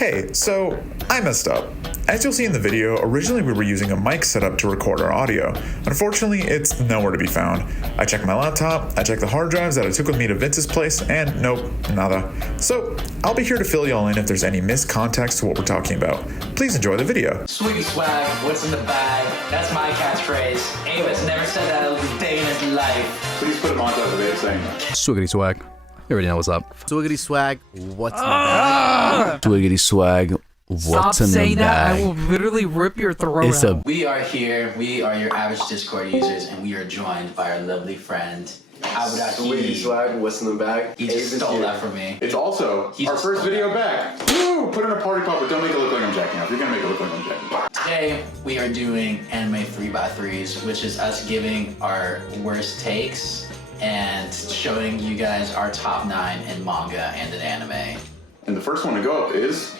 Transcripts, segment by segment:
Hey, so I messed up. As you'll see in the video, originally we were using a mic setup to record our audio. Unfortunately, it's nowhere to be found. I checked my laptop, I checked the hard drives that I took with me to Vince's place, and nope, nada. So, I'll be here to fill y'all in if there's any missed context to what we're talking about. Please enjoy the video. Swiggy swag, what's in the bag? That's my catchphrase. Abe has never said that a day in his life. Please put him on top of it saying that. Swiggity swag. You already know what's up. Swiggity swag, what's in the bag? Swiggity swag. What's Stop in saying the that. bag? I will literally rip your throat It's out. We are here, we are your average Discord users, and we are joined by our lovely friend, Swiggity Abe. swag, what's in the bag? He just stole that from me. It's also He's our just first stole video back. Woo! Put in a party pop, but don't make it look like I'm jacking off. You're gonna make it look like I'm jacking off. Today, we are doing anime 3x3s, which is us giving our worst takes and showing you guys our top 9 in manga and in anime. And the first one to go up is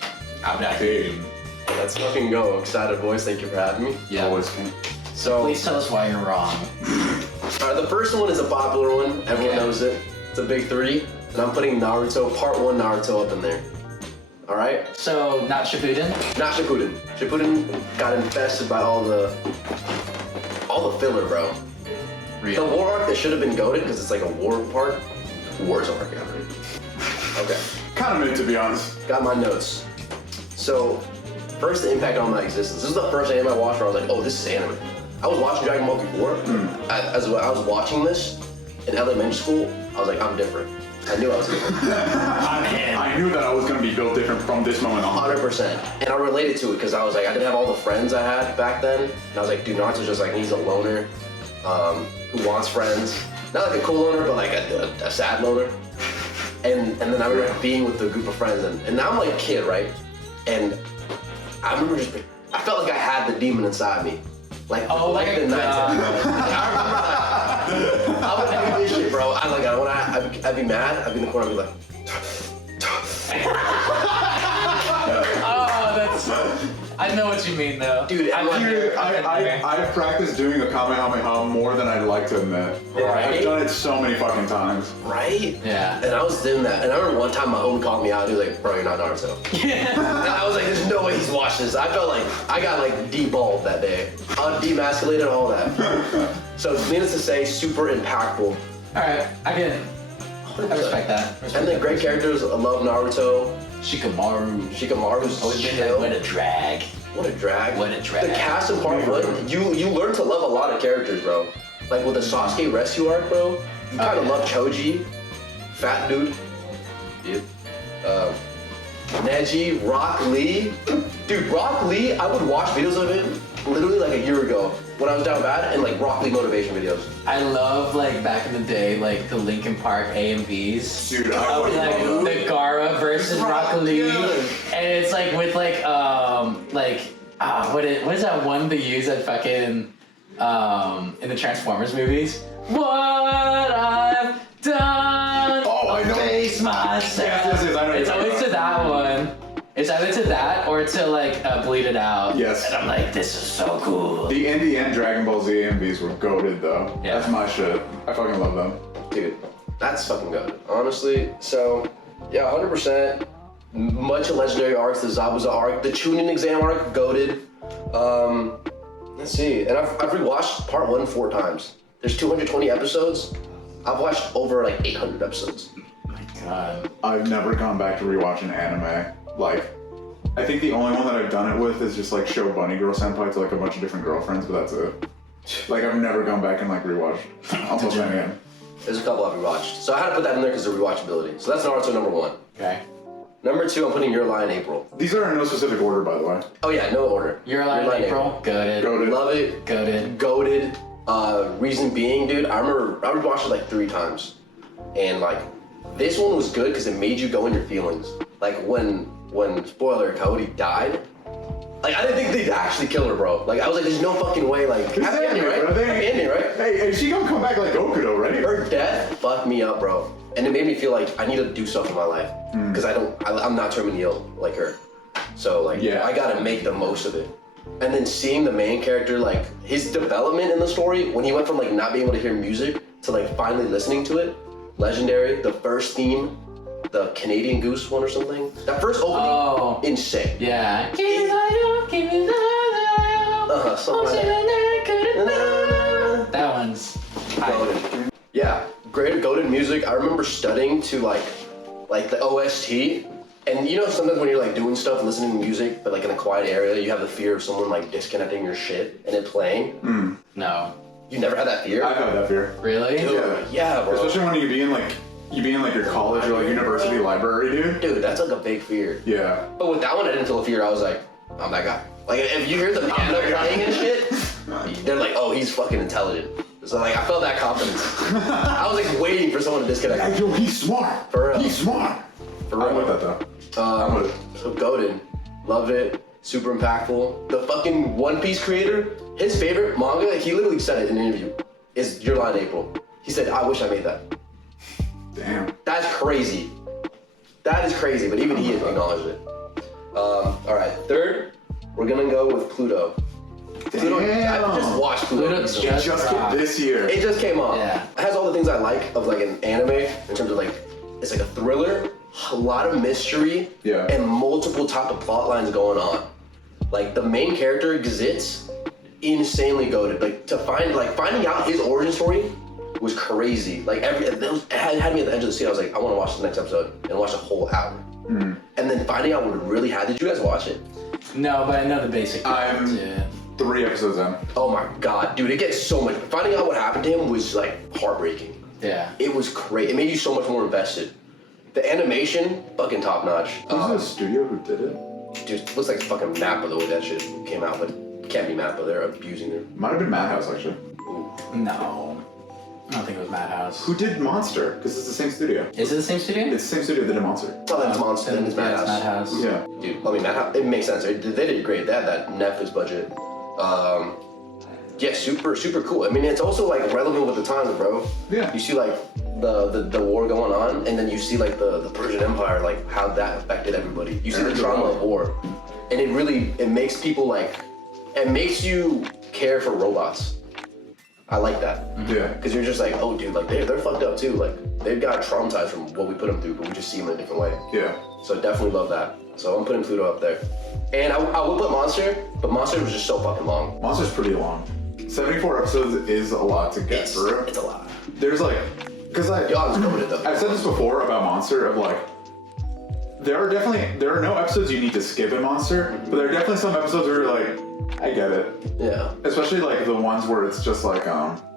Abe. Let's fucking go. Excited voice, thank you for having me. Yeah. Always can. So, Please tell us why you're wrong. the first one is a popular one. Everyone knows it. It's a big 3. And I'm putting Naruto, part 1 Naruto up in there. Alright? So, not Shippuden? Not Shippuden. Shippuden got infested by all the filler, bro. Real. The war arc that should have been goated because it's like a war part. War's arc, Okay. Kind of mid, to be honest. Got my notes. So, first the impact on my existence. This is the first anime I watched where I was like, oh, this is anime. I was watching Dragon Ball before. As I was watching this in elementary school, I was like, I'm different. I knew I was different. I knew that I was gonna be built different from this moment on. 100%. And I related to it because I was like, I didn't have all the friends I had back then. And I was like, dude, Naruto's just like, he's a loner who wants friends. Not like a cool loner, but like a sad loner. And then I remember being with the group of friends, and now I'm like a kid, right? And I remember I felt like I had the demon inside me. Like the night. I remember I would do this shit, bro. I'd be mad, I'd be in the corner, I'd be like, Oh, that's... I know what you mean, though. dude, I've practiced doing a Kamehameha more than I'd like to admit. Right? I've done it so many fucking times. Right? Yeah. And I was doing that, and I remember one time my homie called me out, he was like, bro, you're not Naruto. Yeah. And I was like, there's no way he's watched this. I felt like I got like deballed that day. Demasculated, all that. So needless to say, super impactful. Alright, I respect that. And then great characters, I love Naruto. Shikamaru's Always been chill. like, what a drag. What a drag. What a drag. The cast in part 1, you learn to love a lot of characters, bro. Like with the Sasuke rescue arc, bro, you kind of love Choji, fat dude. Yep. Neji, Rock Lee. Dude, Rock Lee, I would watch videos of him literally like a year ago when I was down bad, and like Rock Lee motivation videos. I love, like, back in the day, like, the Linkin Park A and Bs. Dude, Of, like, the Gaara versus Rock Lee. And it's, like, with, like, what is that one they use at fucking, in the Transformers movies? What I've done. Oh, I know. Face myself. Yes, I know. It's always to that one. It's either to that or to, like, Bleed It Out. Yes. And I'm like, this is so cool. In the end, Dragon Ball Z AMVs were goated though. Yeah. That's my shit. I fucking love them. Dude, that's fucking good, honestly. So, yeah, 100%. Much of legendary arcs, the Zabuza arc, the Chunin exam arc, goated. Let's see, and I've rewatched part 1 4 times. There's 220 episodes. I've watched over like 800 episodes. Oh my god. I've never gone back to rewatch an anime. Like, I think the only one that I've done it with is just like show Bunny Girl Senpai to like a bunch of different girlfriends, but that's it. Like, I've never gone back and like rewatched almost any of them. There's a couple I've rewatched. So I had to put that in there because of rewatchability. So that's Naruto number 1. Okay. Number 2, I'm putting Your Lie in April. These are in no specific order, by the way. Oh yeah, no order. You're alive in April. Goated. Goated. Love it. Goated. Goated. Reason being, dude, I rewatched it like 3 times. And like, this one was good because it made you go in your feelings. Like when spoiler, Coyote died, like I didn't think they'd actually kill her, bro. Like I was like, there's no fucking way, like, happy ending, right? Happy ending, right? Hey, is she gonna come back like Goku though, right? Her death fucked me up, bro. And it made me feel like I need to do stuff in my life. Because I'm not terminally ill like her. So like, Yeah. I gotta make the most of it. And then seeing the main character, like his development in the story, when he went from like not being able to hear music to like finally listening to it, legendary. The first theme, the Canadian Goose one or something. That first opening, insane. Yeah. Give me Something like that. that one's Goated. Yeah, great goated music. I remember studying to like the OST. And you know, sometimes when you're like doing stuff and listening to music, but like in a quiet area, you have the fear of someone like disconnecting your shit and it playing. No. You never had that fear? I've had that fear. Really? Dude, yeah, bro. Especially when you be in like your college or like university library, dude. Dude, that's like a big fear. Yeah. But with that one, I didn't feel a fear. I was like, I'm that guy. Like, if you hear the piano playing and shit, they're like, oh, he's fucking intelligent. So like, I felt that confidence. I was like waiting for someone to disconnect. Hey, yo, he's smart. For real. He's smart. For real. I'm with that though. I'm with it. So goated. Loved it. Super impactful. The fucking One Piece creator, his favorite manga, like, he literally said it in an interview, is Your Lie in April. He said, I wish I made that. Damn. That's crazy. That is crazy, but even he acknowledged it. Alright, third, we're gonna go with Pluto. Pluto, I just watched Pluto. Pluto's It just dropped. came this year. It just came out. Yeah. It has all the things I like of like an anime in terms of like, it's like a thriller, a lot of mystery, Yeah. and multiple type of plot lines going on. Like the main character exists, insanely goated. Like finding out his origin story was crazy. Like it had me at the edge of the seat. I was like, I want to watch the next episode and watch the whole hour. And then finding out what it really had. Did you guys watch it? No, but I know the basic. I'm Yeah. 3 episodes in. Oh my god, dude! It gets so much. Finding out what happened to him was like heartbreaking. Yeah. It was great. It made you so much more invested. The animation, fucking top notch. Who's the studio who did it? Dude, looks like fucking Mappa the way that shit came out, but it can't be Mappa. They're abusing their. Might have been Madhouse actually. No. I don't think it was Madhouse. Who did Monster? Because it's the same studio. Is it the same studio? It's the same studio that did Monster. Oh, that's Monster. Then it's Yeah, it's Madhouse. Madhouse. Yeah. Dude, I mean, Madhouse. It makes sense. They did great. They had that Netflix budget. Yeah, super cool. I mean, it's also like relevant with the times, bro. Yeah. You see like the war going on, and then you see like the Persian Empire, like how that affected everybody. You see the trauma of war, and it makes people like, it makes you care for robots. I like that. Yeah. Because you're just like, oh dude, like they're fucked up too. Like they've got traumatized from what we put them through, but we just see them in a different way. Yeah. So definitely love that. So I'm putting Pluto up there. And I would put Monster, but Monster was just so fucking long. Monster's pretty long. 74 episodes is a lot to get through. It's a lot. There's like, because Y'all just covered it though. I've said this before about Monster of like, there are no episodes you need to skip in Monster, but there are definitely some episodes where you're like, I get it. Yeah. Especially like the ones where it's just like,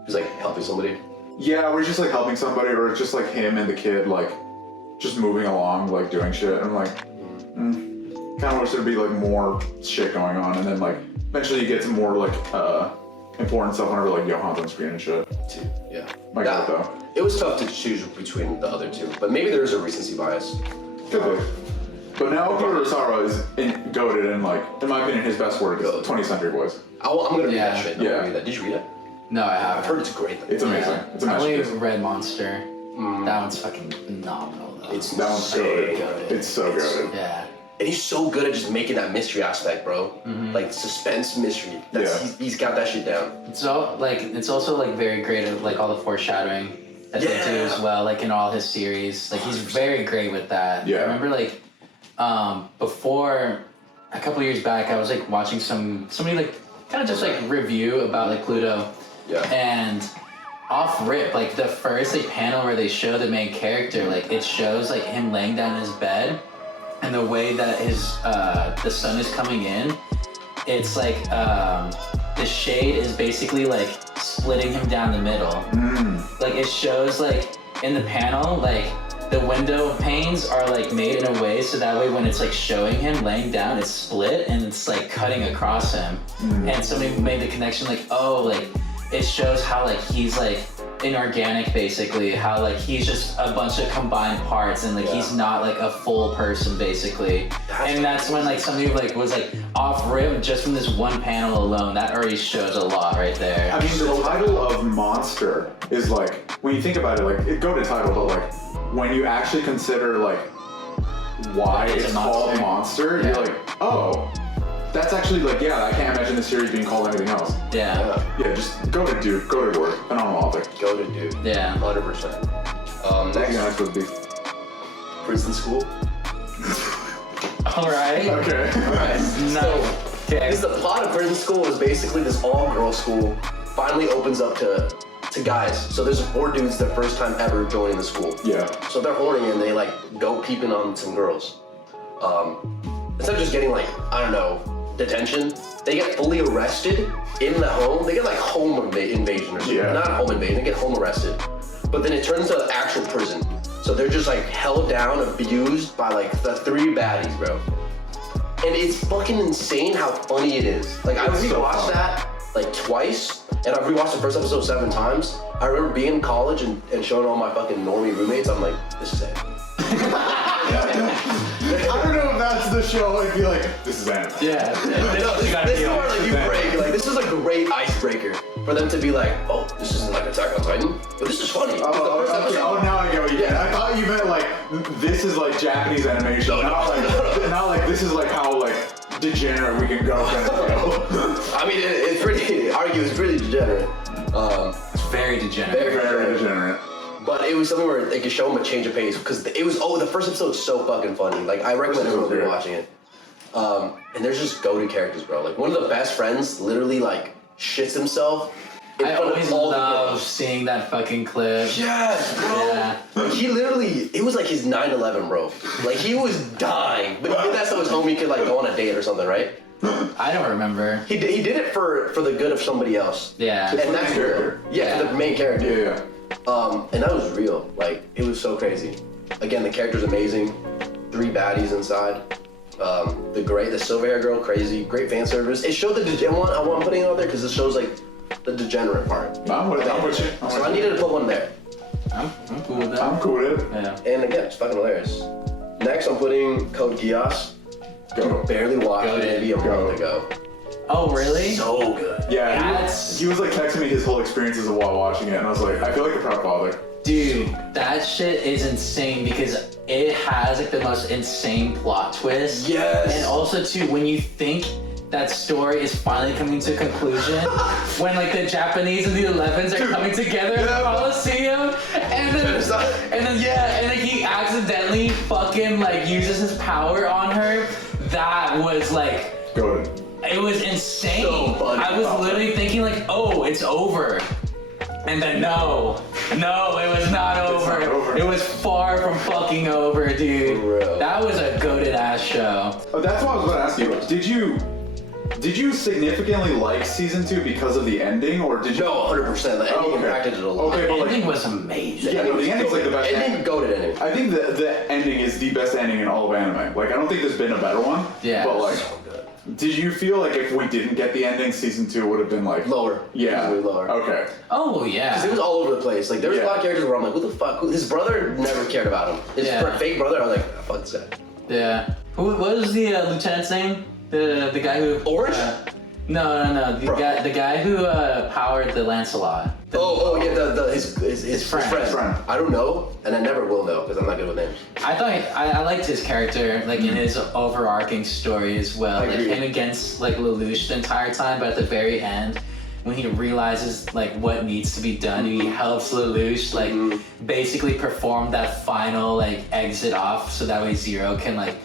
He's like helping somebody. yeah, where it's just like helping somebody, or it's just like him and the kid like just moving along, like doing shit. I'm like, kind of wish there'd be like more shit going on, and then like eventually you get to more like important stuff whenever like Johan's on screen and shit. Too. Yeah. My God, though. It was tough to choose between the other two, but maybe there is a recency bias. Could be. But now Okura Rosario is goated, and like, in my opinion, his best work is 20th Century Boys. I'm gonna read Yeah. that shit. I'm gonna read that. Did you read it? No, I I've haven't. heard it's great. It's amazing. Yeah. It's a I only masterpiece. read Monster. That one's fucking phenomenal though. It's That one's insane. goated. It's so goated. Yeah. And he's so good at just making that mystery aspect, bro. Like suspense mystery. He's got that shit down. It's also like very creative, like all the foreshadowing that they do as well, like in all his series. Like he's very great with that. Yeah. I remember like before a couple years back, I was like watching somebody like kind of just like review about like Pluto. Yeah. And off rip, like the first like panel where they show the main character, like it shows like him laying down in his bed, and the way that his the sun is coming in, it's like the shade is basically like splitting him down the middle. Like it shows like in the panel, like the window panes are like made in a way so that way when it's like showing him laying down, it's split and it's like cutting across him. And somebody made the connection like, oh, like it shows how like he's like inorganic basically, how like he's just a bunch of combined parts and like he's not like a full person basically. And that's when like somebody like was like off rip just from this one panel alone. That already shows a lot right there. I mean, the title of Monster is like, when you think about it, like, it go to title, but like, when you actually consider like why It's a it's called Monster, Yeah. you're like, oh, that's actually like, yeah, I can't imagine the series being called anything else. Yeah. Yeah, just go to Dude, go to work, phenomenal author. Go to dude. Yeah. 100%. Thank you Next. guys for the beef. prison school. All right. Okay. Alright, No. Okay. Because the plot of prison school is basically this all-girls school finally opens up to guys. So there's 4 dudes their first time ever joining the school. Yeah. So they're horny and they like go peeping on some girls. Instead of just getting like, I don't know, detention, they get fully arrested in the home. They get like home invasion or something. Yeah. Not home invasion, they get home arrested. But then it turns into actual prison. So they're just like held down, abused by like the 3 baddies, bro. And it's fucking insane how funny it is. Like I It's so rewatched fun. that like twice, and I've rewatched the first episode 7 times. I remember being in college and showing all my fucking normie roommates, I'm like, this is it. I don't know if that's the show. I'd be like, this is anime. Yeah. No, this is where like you break. Like this is a great icebreaker for them to be like, oh, this isn't like Attack on Titan, but this is funny. Oh, okay. Oh, now I get what you mean. I thought you meant like this is like Japanese animation, not like this is like how like degenerate we can go. I mean, it's pretty. Argue it's pretty degenerate. It's very degenerate. Very degenerate. But it was something where they could show them a change of pace because it was. Oh, the first episode was so fucking funny. Like I recommend everyone watching it. And there's just go-to characters, bro. Like one of the best friends literally like shits himself. in I front of always all the love girls. seeing that fucking clip. Yes, bro. Yeah. He literally, it was like his 9/11, bro. Like he was dying, but he did that so his homie could like go on a date or something, right? I don't remember. He did it for the good of somebody else. Yeah. And the that's main character. real. Yeah, Yeah. the main character. Yeah. And that was real. Like it was so crazy. Again, the character's amazing. 3 baddies inside. The silver hair girl, crazy. Great fan service. It showed I'm putting it out there because it shows like the degenerate part. I'm with you. So I needed to put one there. I'm cool with that. I'm cool with it. Yeah. And again, it's fucking hilarious. Next, I'm putting Code Geass. Go. Barely watched it Goated. maybe a month ago. Oh, really? So good. Yeah, That's- he was like texting me his whole experiences while watching it, and I was like, I feel like a proud father. Dude, that shit is insane because it has like the most insane plot twist. Yes. And also too, when you think that story is finally coming to a conclusion, when like the Japanese and the 11s are coming together in the Coliseum, and then he accidentally fucking like uses his power on her. That was like, Go ahead. it was insane. So funny. I was literally thinking like, oh, it's over. And then no, it was not over. not over. It was far from fucking over, dude. For real. That was a goated ass show. Oh, that's what I was going to ask you. Did you significantly like season 2 because of the ending, or did you? No, 100%. The ending impacted it a lot. Okay, The but like, ending was amazing. yeah, no, the ending's like the best. Ending goated ending. I think the ending is the best ending in all of anime. Like, I don't think there's been a better one. Yeah. But like, So good. did you feel like if we didn't get the ending, season 2 would have been like Lower. Yeah. Easily lower. Okay. Oh It yeah. was all over the place. Like there was a Yeah. lot of characters where I'm like, who the fuck? His brother never cared about him. His Yeah. fake brother, I was like, fuck this guy. Yeah. What was the lieutenant's name? The guy who Orange? No. The guy who powered the Lancelot. Oh yeah, his friend. Friend. I don't know, and I never will know because I'm not good with names. I thought I liked his character, like in his overarching story as well. I Like agree. him against like Lelouch the entire time, but at the very end, when he realizes like what needs to be done, he helps Lelouch like basically perform that final like exit off, so that way Zero can like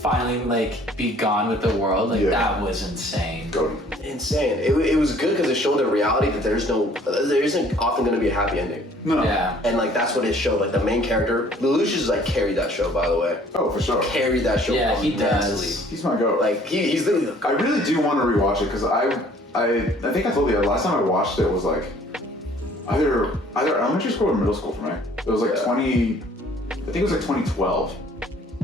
finally like be gone with the world. Like Yeah. that was insane. Go. Insane. It was good because it showed the reality that there isn't often going to be a happy ending. No. Yeah. And like that's what it showed. Like the main character, Lelouch is like carried that show, by the way. Oh, for sure. Carried that show. Yeah, he immensely. does. He's my goat. Like he's literally the I really do want to rewatch it because I think I told you last time I watched it was like either elementary school or middle school for me. It was like Yeah. 20. I think it was like 2012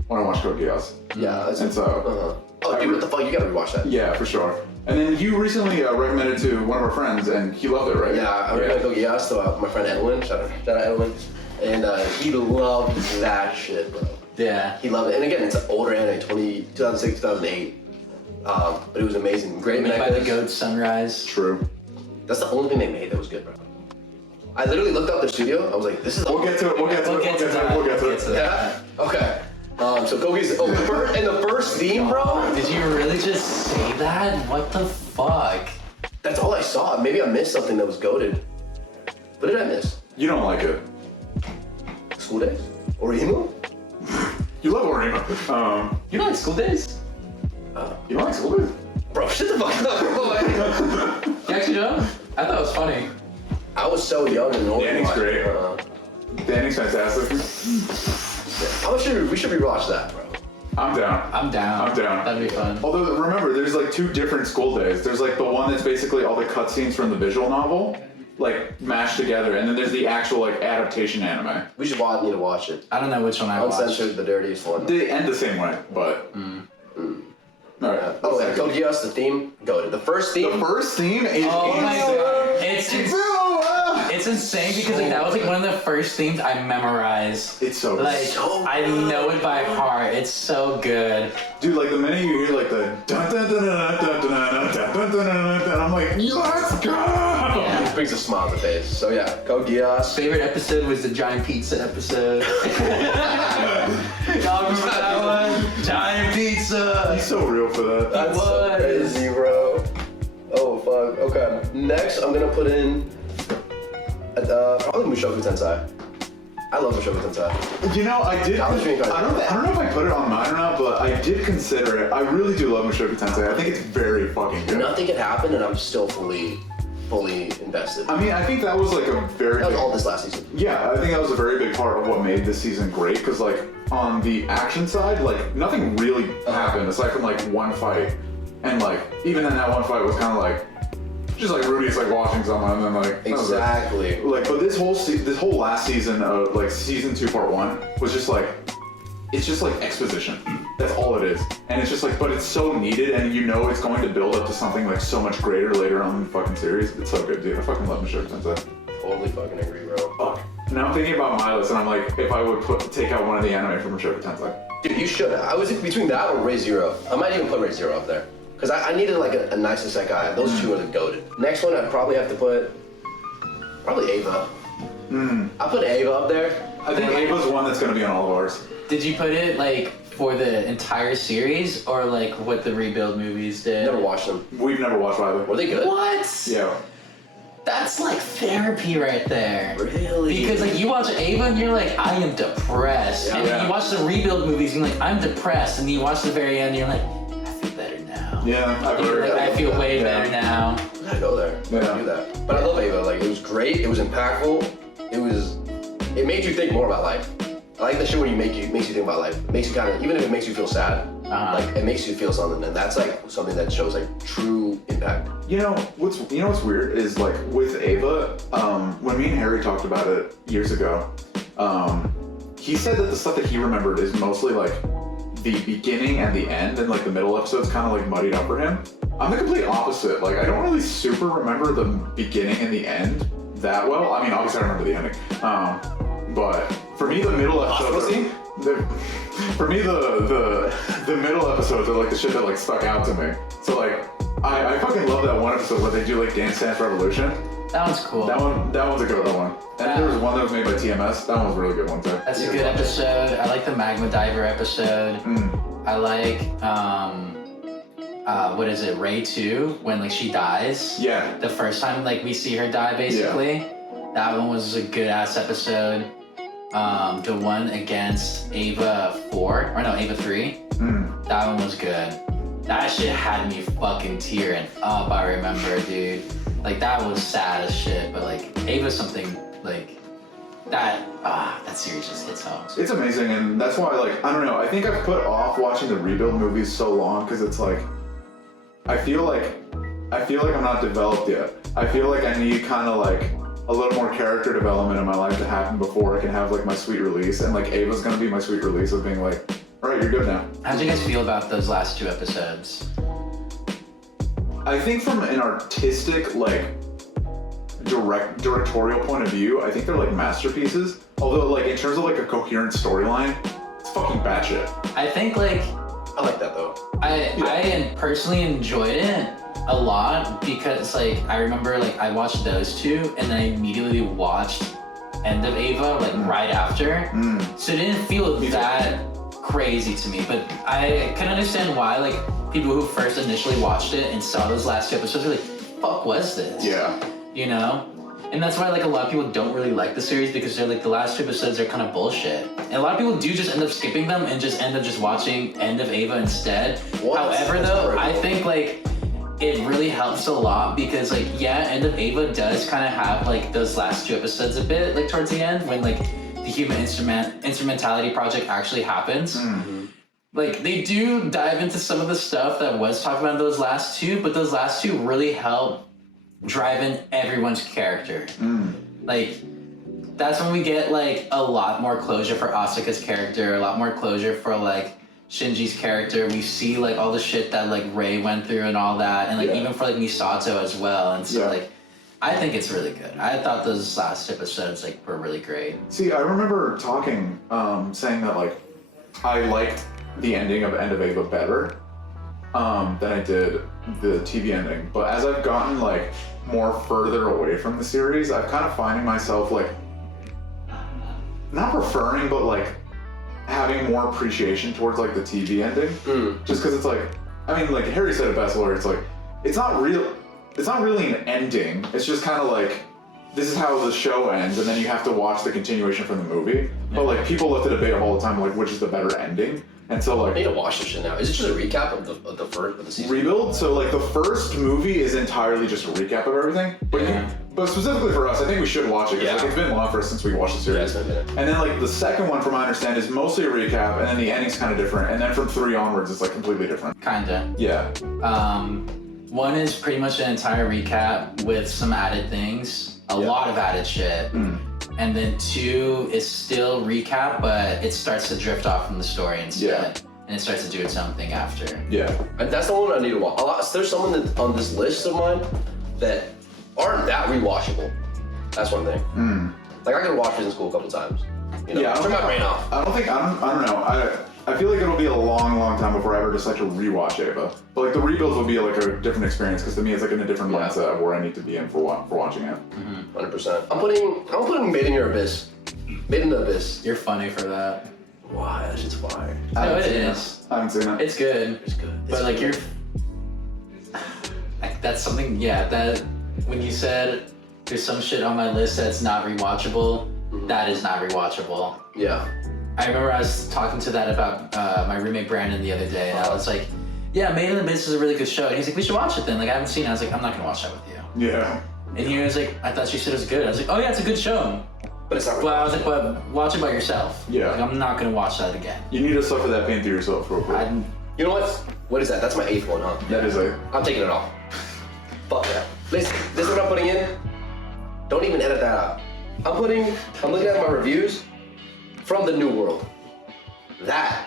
when I watched Code Geass. yeah. That's And so Oh, dude, what the fuck? You gotta rewatch that. yeah, for sure. And then you recently recommended to one of our friends, and he loved it, right? Yeah, I'm gonna go Geass to my friend Edwin. Shout out Edwin. And he loved that shit, bro. Yeah. He loved it. And again, it's an older anime, 2006, 2008. But it was amazing. Great Made by the mechas. Goat Sunrise. True. That's the only thing they made that was good, bro. I literally looked up the studio. I was like, this is. We'll get to it. We'll get to it. Yeah. Okay. So Kogi's. Oh, the first theme, bro. Did you really just say that? What the fuck? That's all I saw. Maybe I missed something that was goated. What did I miss? You don't like it. School days or emo? You love Orima. You don't like School Days? You don't like School Days? Bro, shut the fuck up, bro. You actually don't? I thought it was funny. I was so young and old. Danny's great. Danny's fantastic. We should rewatch that, bro. I'm down. I'm down. I'm down. That'd be fun. Although, remember, there's like 2 different School Days. There's like the one that's basically all the cutscenes from the visual novel, like mashed together, and then there's the actual like adaptation anime. We should need to watch it. I don't know which one I watched. Uncensored, the dirtiest one. They end the same way, but. All right. Oh, yeah, Code Geass, the theme, go. The first theme. The first theme is Oh my god. insane. It's insane because like that was like one of the first themes I memorized. It's so Like so I know it by heart. It's so good. Dude, like the minute you hear like the dun dun dun dun dun dun dun dun dun dun dun, I'm like, let's go! Yeah. It brings a smile to the face. So yeah, Code Geass. Favorite episode was the giant pizza episode. Y'all remember that one? Giant pizza. He's so real for that. That's so was. crazy, bro. Oh fuck. Okay. Next, I'm gonna put in probably Mushoku Tensei. I love Mushoku Tensei. You know, I did. I don't know if I put it on mine or not, but I did consider it. I really do love Mushoku Tensei. I think it's very fucking good. Nothing can happen, and I'm still fully invested. I mean, I think that was like a very. That was big, all this last season. Yeah, I think that was a very big part of what made this season great. Because like on the action side, like nothing really happened aside from like one fight, and like even in that one fight was kind of like. Just like Rudy's like watching someone and then like Exactly. like, but this whole last season of like season 2 part 1 was just like it's just like exposition. That's all it is, and it's just like but it's so needed, and you know it's going to build up to something like so much greater later on in the fucking series. It's so good, dude. I fucking love Mushoku Tensei. Totally fucking agree, bro. Fuck. Now I'm thinking about my list, and I'm like, if I would take out one of the anime from Mushoku Tensei. Dude, you should. I was between that or Ray Zero. I might even put Ray Zero up there. Because I needed like a nice isekai. Those 2 are the goated. Next one I'd probably have to put probably Ava. I put Ava up there. I think Ava's one that's gonna be on all of ours. Did you put it like for the entire series or like what the rebuild movies did? Never watched them. We've never watched either. Were they good? What? Yeah. That's like therapy right there. Really? Because like you watch Ava and you're like, I am depressed. And then you watch the rebuild movies and you're like, I'm depressed. And then you watch the very end and you're like, I feel better now. Yeah, I've heard. Like, I feel way better now. I gotta go there. I gotta do that. But I love Ava. Like it was great. It was impactful. It made you think more about life. I like the shit where makes you think about life. It makes you kind of, even if it makes you feel sad, like it makes you feel something, and that's like something that shows like true impact. You know what's weird is like with Ava, when me and Harry talked about it years ago, he said that the stuff that he remembered is mostly like the beginning and the end, and like the middle episodes kind of like muddied up for him. I'm the complete opposite. Like I don't really super remember the beginning and the end that well. I mean, obviously I remember the ending, but for me the middle episodes. For me the middle episodes are like the shit that like stuck out to me. So like I fucking love that one episode where they do like Dance Dance Revolution. That one's cool. That one's a good one. And then there was one that was made by TMS. That one was a really good one too. That's a good episode. I like the Magma Diver episode. I like what is it, Ray 2, when like she dies. Yeah. The first time like we see her die basically. That one was a good ass episode. The one against Ava 3. That one was good. That shit had me fucking tearing up, I remember, dude. Like that was sad as shit, but like Ava's something like that series just hits home. It's amazing, and that's why like I don't know, I think I've put off watching the rebuild movies so long because it's like I feel like I'm not developed yet. I feel like I need kind of like a little more character development in my life to happen before I can have like my sweet release, and like Ava's gonna be my sweet release of being like, all right, you're good now. How'd you guys feel about those last 2 episodes? I think from an artistic like directorial point of view, I think they're like masterpieces. Although like in terms of like a coherent storyline, it's fucking batshit. I think like I like that though. I personally enjoyed it a lot because like I remember like I watched those 2 and then I immediately watched End of Ava like right after. So it didn't feel that crazy to me, but I can understand why like people who first initially watched it and saw those last 2 episodes were like, fuck was this? Yeah. You know? And that's why like a lot of people don't really like the series because they're like the last 2 episodes are kind of bullshit. And a lot of people do just end up skipping them and just end up just watching End of Ava instead. What? However, though, I think like it really helps a lot because like End of Ava does kind of have like those last 2 episodes a bit like towards the end when like the Human Instrumentality Project actually happens. Like they do dive into some of the stuff that was talked about in those last 2, but those last 2 really help drive in everyone's character. Like that's when we get like a lot more closure for Asuka's character, a lot more closure for like Shinji's character. We see like all the shit that like Rei went through and all that, and like even for like Misato as well. And so like I think it's really good. I thought those last episodes like were really great. See, I remember talking, saying that like I liked the ending of End of Ava better than I did the TV ending. But as I've gotten like more further away from the series, I'm kind of finding myself like not preferring, but like having more appreciation towards like the TV ending. Just because it's like, I mean, like Harry said it best, where it's like, it's not really an ending. It's just kind of like, this is how the show ends, and then you have to watch the continuation from the movie. But like people love to debate all the time, like which is the better ending. And so like, I need to watch this shit now. Is it just a recap of the first of the season? Rebuild. So like the first movie is entirely just a recap of everything. But specifically for us, I think we should watch it because like, it's been long for us since we watched the series. Yeah, it's been a minute. And then like the second one, from what I understand, is mostly a recap, and then the ending's kind of different. And then from 3 onwards, it's like completely different. Kinda. Yeah. 1 is pretty much an entire recap with some added things, a lot of added shit. And then 2 is still recap, but it starts to drift off from the story instead. And it starts to do its own thing after. Yeah. And that's the one I need to watch. There's someone that, on this list of mine that aren't that rewatchable. That's one thing. Like I could watch Prison School a couple times. You know, turn my brain off. I don't know. I feel like it'll be a long, long time before I ever decide to rewatch Ava. But like the rebuilds will be like a different experience because to me it's like in a different mindset of where I need to be in for watching it. 100%. I'm putting Made in Your Abyss. Made in the Abyss. You're funny for that. Why? That shit's fire. No, it is. I haven't seen it. It's good. It's good. But like you're, like that's something. That when you said there's some shit on my list that's not rewatchable, that is not rewatchable. Yeah. I remember I was talking to that about my roommate Brandon the other day, and I was like, "Yeah, Made in the Abyss is a really good show." And he's like, "We should watch it then." Like I haven't seen it. I was like, "I'm not gonna watch that with you." Yeah. And he was like, "I thought you said it was good." I was like, "Oh yeah, it's a good show." But it's not. But I was like, "But watch it by yourself." Yeah. Like I'm not gonna watch that again. You need to suffer that pain through yourself real quick. You know what? What is that? That's my 8th one, huh? That is a... I'm taking it off. Fuck that. Listen, this is what I'm putting in. Don't even edit that out. I'm looking at my reviews from the New World. That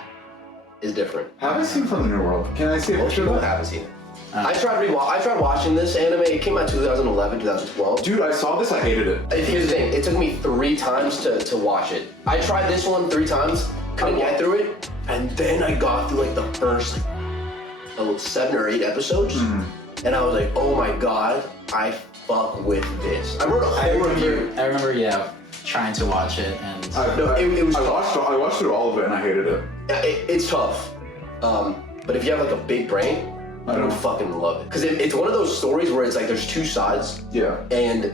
is different. Haven't seen From the New World. Can I see a Most picture people of that? haven't seen it. I tried watching this anime. It came out 2011, 2012. Dude, I saw this, I hated it. Here's the thing. It took me 3 times to watch it. I tried this one 3 times, couldn't get through it, and then I got through like the first 7 or 8 episodes, and I was like, oh my god, I fuck with this. I wrote a whole review. I remember, trying to watch it, and It was tough. I watched through all of it and I hated it. It's tough. But if you have like a big brain, I would fucking love it. Because it's one of those stories where it's like there's 2 sides. Yeah. And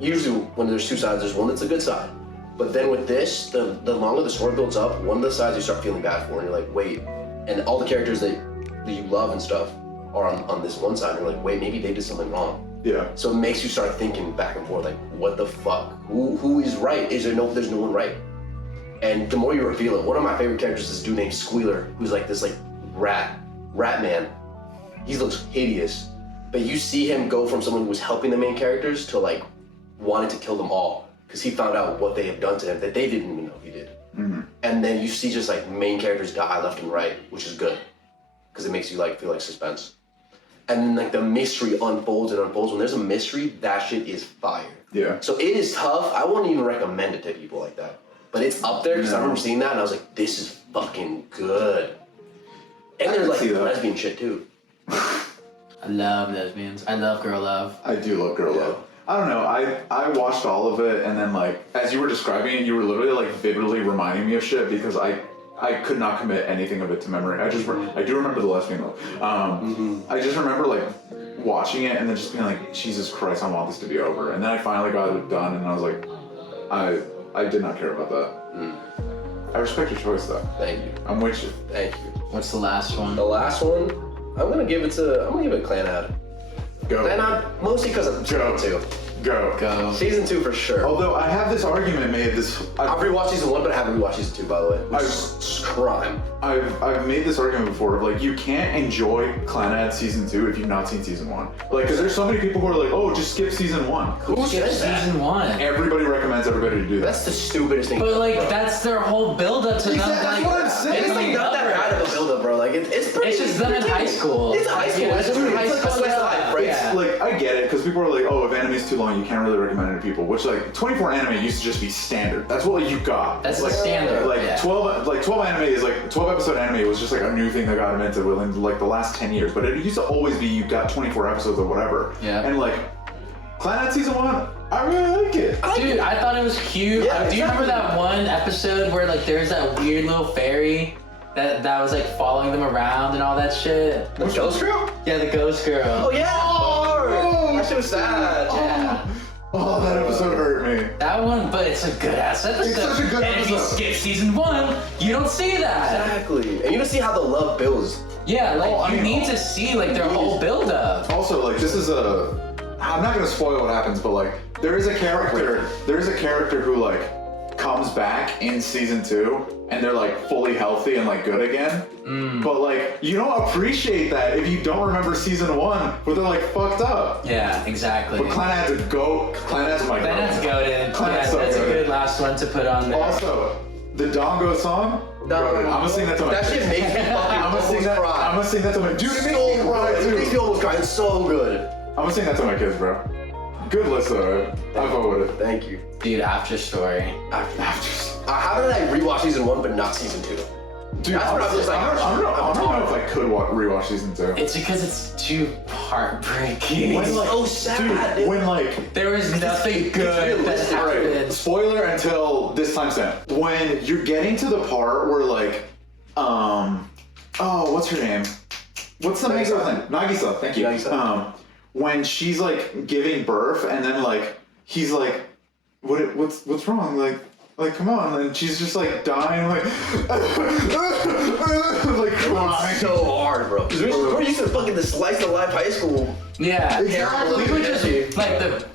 usually when there's 2 sides, there's one that's a good side. But then with this, the longer the story builds up, one of the sides you start feeling bad for, and you're like, wait. And all the characters that you love and stuff are on this one side, and you're like, wait, maybe they did something wrong. Yeah. So it makes you start thinking back and forth, like, what the fuck? Who is right? There's no one right. And the more you reveal it, one of my favorite characters is this dude named Squealer, who's like this like rat man. He looks hideous. But you see him go from someone who was helping the main characters to like wanting to kill them all. Because he found out what they have done to him that they didn't even know he did. And then you see just like main characters die left and right, which is good. Because it makes you like feel like suspense. And then like the mystery unfolds and unfolds. When there's a mystery, that shit is fire. Yeah. So it is tough. I wouldn't even recommend it to people like that. But it's up there because I remember seeing that and I was like, this is fucking good. And there's like lesbian shit too. I love lesbians. I love girl love. I do love girl love. I don't know. I watched all of it, and then like as you were describing it, you were literally like vividly reminding me of shit because I could not commit anything of it to memory. I do remember the lesbian love. I just remember like watching it and then just being like, Jesus Christ, I want this to be over. And then I finally got it done, and I was like, I did not care about that. I respect your choice though. Thank you. I'm with you. Thank you. What's the last one? The last one, I'm gonna give it Clanad. Go. Clanad, mostly because of Go. season 2. Go. Season 2 for sure. Although I have this argument made I've rewatched season 1, but I haven't rewatched season 2, by the way. Which I've- is crime. I've made this argument before of like you can't enjoy Clanad season 2 if you've not seen season 1. Like, because there's so many people who are like, oh, just skip season 1. Who says that? Season 1. Everybody recommends everybody to do that. That's the stupidest thing. But like, that's their whole build up to them. Exactly, Like, that's what I'm saying. It's like not that bad of a build-up, bro. Like it's pretty. It's just them in high school. It's high school. Yeah, it's it's pretty high high school school. stuff. Right? Yeah. Like, I get it, because people are like, oh, if anime's too long, you can't really recommend it to people. Which, like, 24 anime used to just be standard. That's what you got. That's the like, standard. Like, yeah. 12 anime is like, 12 episode anime was just like a new thing that got invented within like the last 10 years. But it used to always be you got 24 episodes or whatever. Yeah. And like, Clanad season 1, I really like it. Dude, I thought it was cute. Yeah, Do you remember exactly. that one episode where like there's that weird little fairy that was like following them around and all that shit? The Ghost Girl? Yeah, the ghost girl. Oh yeah. Oh, that shit was sad. Yeah. Oh, that episode hurt me. That one, but it's a good ass episode. It's such a good and if you episode. skip season 1, you don't see that. Exactly. And you don't see how the love builds. Yeah, like Oh, I you mean, need to see like their whole build up. Also, like, this is I'm not gonna spoil what happens, but like, there is a character who like comes back in season 2 and they're like fully healthy and like good again. But like, you don't appreciate that if you don't remember season 1 where they're like fucked up. Yeah, exactly. But Clanad's a goat. Clanad's my That's goat. goated. Clanad's Yeah, so that's a goated. good last one to put on there. Also, the Dongo song. goated. I'm gonna sing that to my That shit kids. makes me fucking I'm gonna almost sing that. cry. I'm gonna sing that to my dude. It makes So me cry good. It makes too. me almost cry. It's so good. I'm gonna sing that to my kids, bro. Good list though. I vote with it. Thank you. Dude, after story. How did I rewatch season 1 but not season 2? Dude, That's what I was just like, I don't know if I could rewatch season 2. It's because it's too heartbreaking. When, like, so sad, dude. When like, There was nothing good that realistic. alright, happened. spoiler until this timestamp. When you're getting to the part where like, oh, what's her name? What's the main girl's name? Nagisa. Thank you. Nagisa. When she's like giving birth and then like he's like, what's wrong? Like, come on, and she's just like dying, like, like crying. So hard, bro. Because we're used to fucking the slice of life high school. Yeah, Exactly. we were just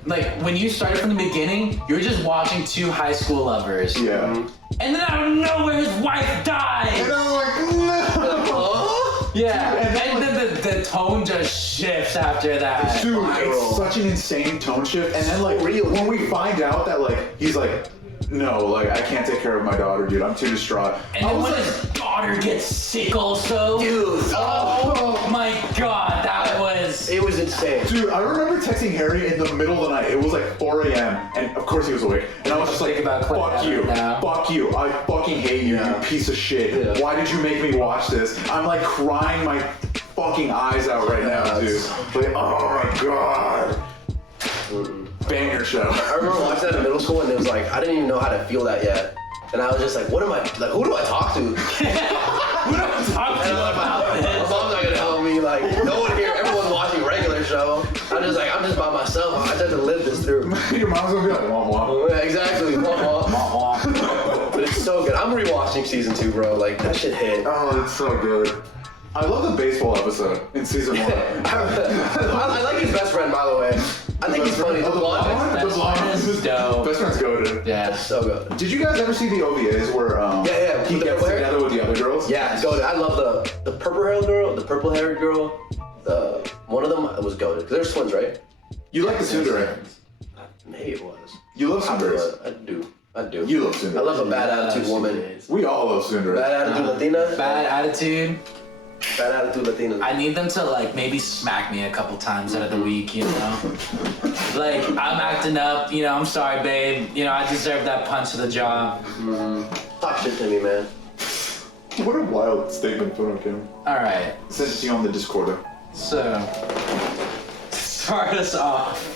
like when you started from the beginning, you were just watching two high school lovers, Yeah. and then out of nowhere his wife And dies. I'm like, no. Oh, Yeah, And and then, then the tone just shifts after that. Dude, Viral. it's such an insane tone shift. And then like Real. when we find out that like he's like, no, like I can't take care of my daughter, dude. I'm too distraught. And I then was when like, his daughter gets sick also. dude. Oh my god, that was. It was insane. dude, I remember texting Harry in the middle of the night. It was like 4 a.m. and of course he was awake. And I was just like, Think about fuck Clay you, now. fuck you. I fucking hate you, Yeah. you piece of shit. Yeah. Why did you make me watch this? I'm like crying my fucking eyes out right now, dude. Like, oh my god. Banger show. I remember watching that in middle school and it was like, I didn't even know how to feel that yet. And I was just like, what am I, like, who do I talk to? Who do I talk And to my about mom's this? not gonna help me, like, no one here, everyone's watching regular show. I'm just by myself, I just have to live this through. Your mom's gonna be like, wah wah. Yeah, exactly. But it's so good. I'm rewatching season 2, bro. Like, that shit hit. Oh, it's so good. I love the baseball episode in season 1. I like his best friend, by the way. I think he's funny. The Oh, the blonde blonde one? one? The blonde one That's is dope. Best friend's goated. Yeah. So good. Did you guys ever see the OVAs where Yeah, he with the gets purple hair? together with the other girls? Yeah, goated. I love the purple-haired girl, the purple-haired girl. One of them was goated. Because they're twins, right? You like the tsundere. Maybe it was. You love tsunderes. I do. You love tsunderes. I love a bad attitude woman. We all love tsunderes. Bad attitude Latina. Bad attitude. Bad attitude Latina. I need them to like maybe smack me a couple times out of the week, you know? Like, I'm acting up, you know, I'm sorry, babe. You know, I deserve that punch to the jaw. Talk shit to me, man. What a wild statement to put on camera. Alright, Send it to you on the Discord. so, to start us off.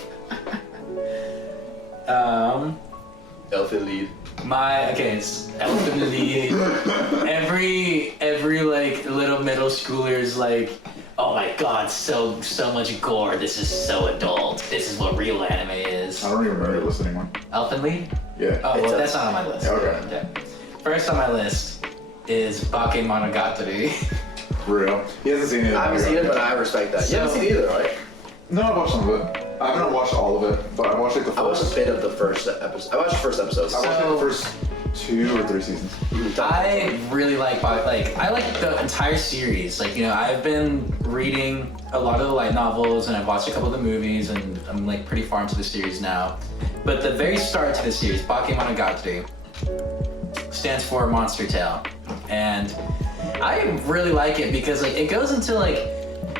Elfin lead. It's elephant in the lead. Every like little middle schooler's like, oh my god, so much gore. This is so adult. This is what real anime is. I don't even remember this anymore. Elfin lead? Yeah. Oh, It's well, a- that's not on my list. Okay. Yeah. First on my list is Bakemonogatari. For real. He hasn't seen it. I haven't seen it, but I respect that. You haven't seen it either, right? No, I watched some of it. I haven't watched all of it, but I watched like the I watched first. a bit of the first episode. I watched the first episode. I watched like the first 2 or 3 seasons. I really like I like the entire series. Like, you know, I've been reading a lot of the light novels and I've watched a couple of the movies and I'm like pretty far into the series now. But the very start to the series, Bakemonogatari, stands for Monster Tale. And I really like it because like it goes into like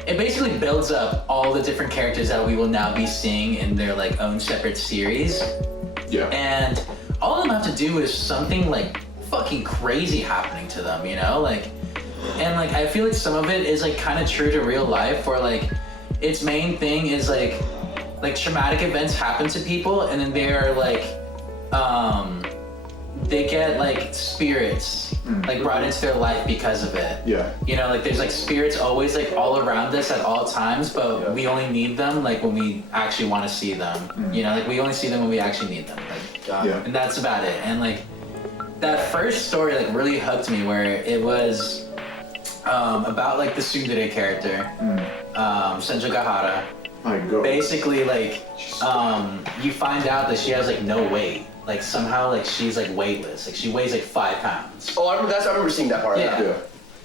it basically builds up all the different characters that we will now be seeing in their like own separate series. Yeah. And all of them have to do with something like fucking crazy happening to them, you know? Like, and like I feel like some of it is like kind of true to real life where like its main thing is like traumatic events happen to people and then they're like they get like spirits like brought into their life because of it. Yeah. You know, like there's like spirits always like all around us at all times, but we only need them like when we actually want to see them. You know, like we only see them when we actually need them. Like, Yeah. and that's about it. And like that first story like really hooked me where it was about like the tsundere character, Senju Gahara. My God. Basically like you find out that she has like no weight. Like somehow like she's like weightless. Like she weighs like 5 pounds. Oh, I remember seeing that part. Yeah. Yeah.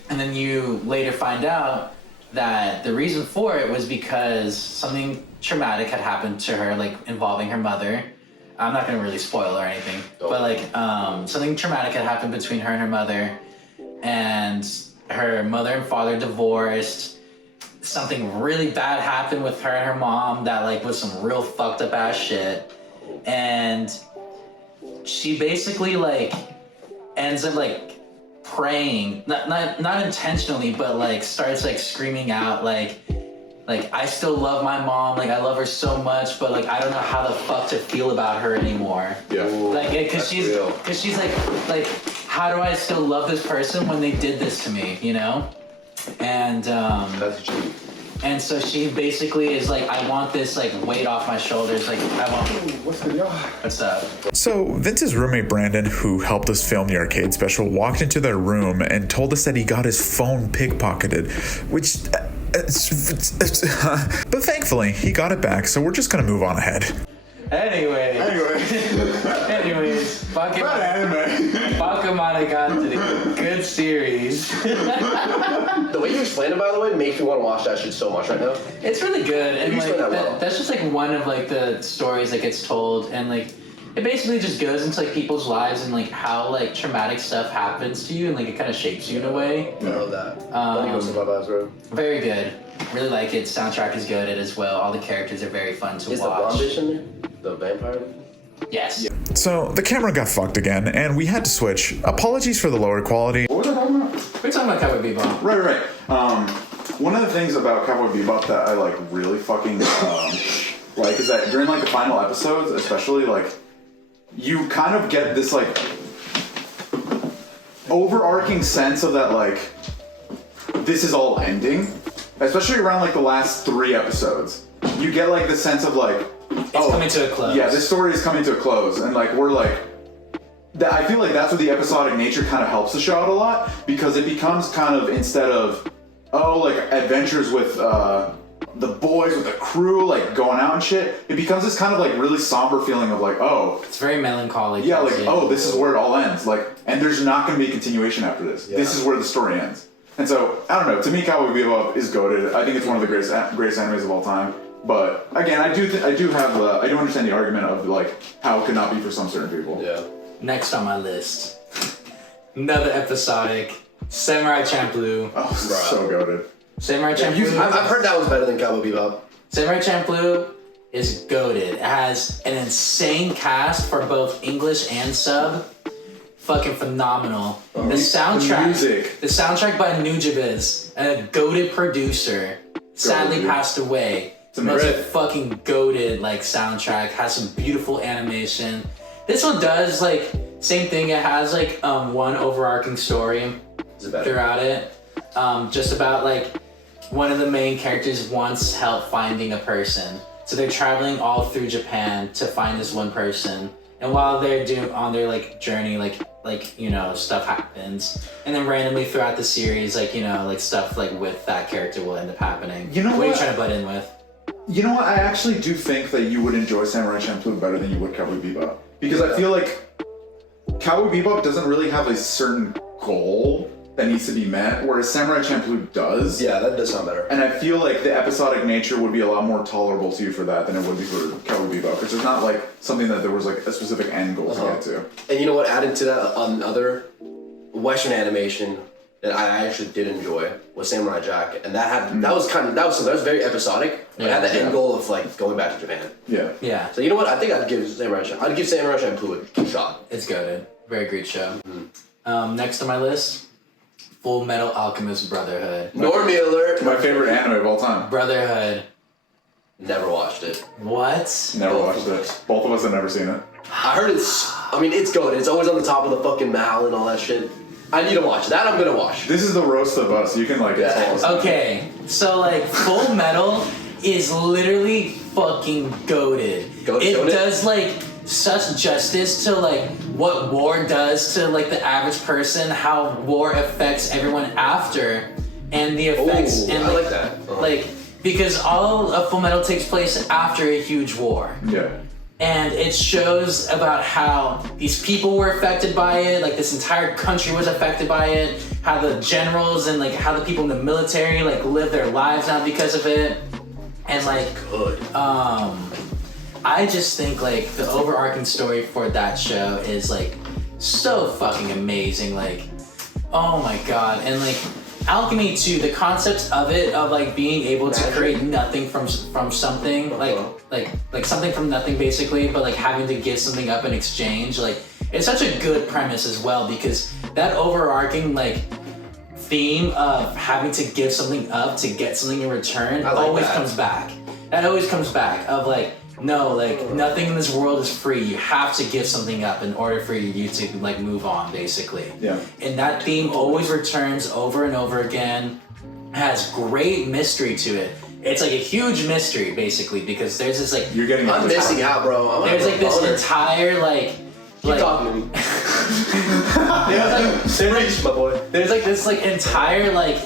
And then you later find out that the reason for it was because something traumatic had happened to her, like involving her mother. I'm not gonna really spoil or anything, but like something traumatic had happened between her and her mother, and her mother and father divorced. Something really bad happened with her and her mom that like was some real fucked up ass shit, and she basically like ends up like praying, not intentionally, but like starts like screaming out like I still love my mom, like I love her so much, but like I don't know how the fuck to feel about her anymore. Yeah. Like That's real. cause she's like how do I still love this person when they did this to me, you know? And That's true. and so she basically is like, I want this like weight off my shoulders. Like I want. What's up? So, Vince's roommate Brandon, who helped us film the arcade special, walked into their room and told us that he got his phone pickpocketed, which. But thankfully, he got it back, so we're just gonna move on ahead. Anyways, Not anime. Bakemonogatari, good series. The way you explain it, by the way, makes me want to watch that shit so much right now. It's really good, and You like explained that well. that's just like one of like the stories that gets told, and like it basically just goes into like people's lives and like how like traumatic stuff happens to you, and like it kind of shapes you in a way. I love that. Let me go see my last room. Very good. Really like it. Soundtrack is good as well. All the characters are very fun to Is the watch. blonde bitch in there? The vampire? Yes. So, the camera got fucked again, and we had to switch. Apologies for the lower quality. What was I talking about? We're talking about Cowboy Bebop. Right. One of the things about Cowboy Bebop that I like really fucking like is that during like the final episodes, especially like you kind of get this like overarching sense of that like this is all ending, especially around like the last 3 episodes. You get like the sense of like It's coming to a close. Yeah, this story is coming to a close, and like we're like. I feel like that's where the episodic nature kind of helps the show out a lot because it becomes kind of instead of like adventures with the boys with the crew like going out and shit, it becomes this kind of like really somber feeling of like It's very melancholic. yeah, like this is where it all ends, like, and there's not going to be a continuation after this. Yeah. This is where the story ends. And so I don't know. To me, Cowboy Bebop is goated. I think it's one of the greatest animes of all time. But again, I do understand the argument of like how it could not be for some certain people. Yeah. Next on my list, another episodic, Samurai Champloo. Oh, so goated. Samurai Champloo. I've heard that was better than Cowboy Bebop. Samurai Champloo is goated. It has an insane cast for both English and sub. Fucking phenomenal. The soundtrack. The soundtrack by Nujabes, a goated producer, sadly passed away. It's a fucking goated like soundtrack. Has some beautiful animation. This one does like same thing. It has like one overarching story throughout it. Just about like one of the main characters wants help finding a person. So they're traveling all through Japan to find this one person. And while they're on their like journey, like like, you know, stuff happens, and then randomly throughout the series, like, you know, like stuff like with that character will end up happening. You know what are you what? trying to butt in with? You know what? I actually do think that you would enjoy Samurai Champloo better than you would Cowboy Bebop. Because I feel like Cowboy Bebop doesn't really have a certain goal that needs to be met, whereas Samurai Champloo does. Yeah, that does sound better. And I feel like the episodic nature would be a lot more tolerable to you for that than it would be for Cowboy Bebop, because there's not like something that there was like a specific end goal to get to. And you know what? Added to that, another Western animation that I actually did enjoy was Samurai Jack, and that was very episodic. But it had the end goal of like going back to Japan. Yeah. Yeah, So you know what? I think I'd give Samurai Champloo a shot. it's goated. Very great show. Next on my list, Full Metal Alchemist Brotherhood. Normie alert. My favorite anime of all time. Brotherhood. Never watched it. What? Never watched it. Both of us have never seen it. I heard it's good. It's always on the top of the fucking Mal and all that shit. I need to watch that. I'm gonna watch. This is the roast of us. You can like insult us. Okay, so like Full Metal is literally fucking goated. It does like such justice to like what war does to like the average person, how war affects everyone after, and the effects. Ooh, and I like that. Like because all of Full Metal takes place after a huge war. Yeah. And it shows about how these people were affected by it, like this entire country was affected by it, how the generals and like how the people in the military like live their lives now because of it. And like Good. I just think like the overarching story for that show is like so fucking amazing. Like, oh my god. And like alchemy too, the concept of it, of like being able to create nothing from something, like something from nothing basically, but like having to give something up in exchange, like it's such a good premise as well, because that overarching like theme of having to give something up to get something in return always comes back. That always comes back of like, no, like nothing in this world is free. You have to give something up in order for you to like move on, basically. Yeah. And that theme always returns over and over again. Has great mystery to it. It's like a huge mystery, basically, because there's this like You're getting. I'm missing out, bro. there's like this entire like Keep talking to me. They reached, my boy. there's like this like entire like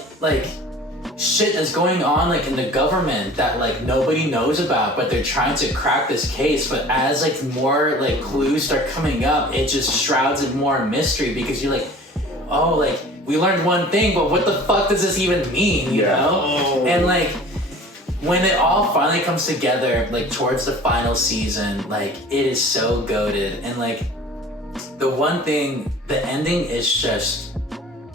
shit that's going on like in the government that like nobody knows about, but they're trying to crack this case. But as like more like clues start coming up, it just shrouds it more in mystery, because you're like, oh, like we learned one thing, but what the fuck does this even mean, you know? And like when it all finally comes together, like towards the final season, like it is so goated. And like the one thing, the ending is just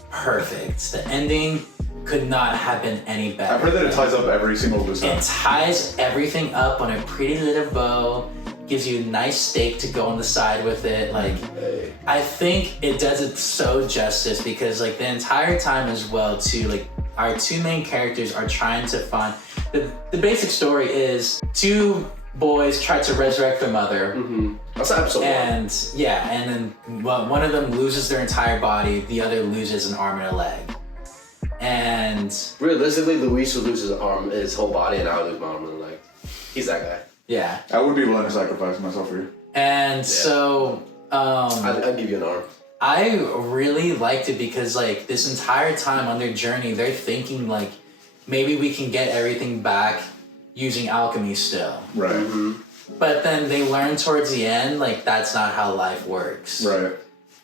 perfect. The ending could not have been any better. I've heard that it ties up every single loose It end. ties everything up on a pretty little bow, gives you a nice steak to go on the side with it. Like, I think it does it so justice, because like the entire time as well too, like our two main characters are trying to find, the basic story is two boys try to resurrect their mother. That's episode one. And yeah, and then one of them loses their entire body, the other loses an arm and a leg. And Realistically, Luis would lose his whole body, and I would lose my arm and leg. He's that guy. yeah, I would be willing to sacrifice myself for you. and so I'd give you an arm. I really liked it, because like this entire time on their journey, they're thinking like maybe we can get everything back using alchemy still. Right. But then they learn towards the end like that's not how life works. Right.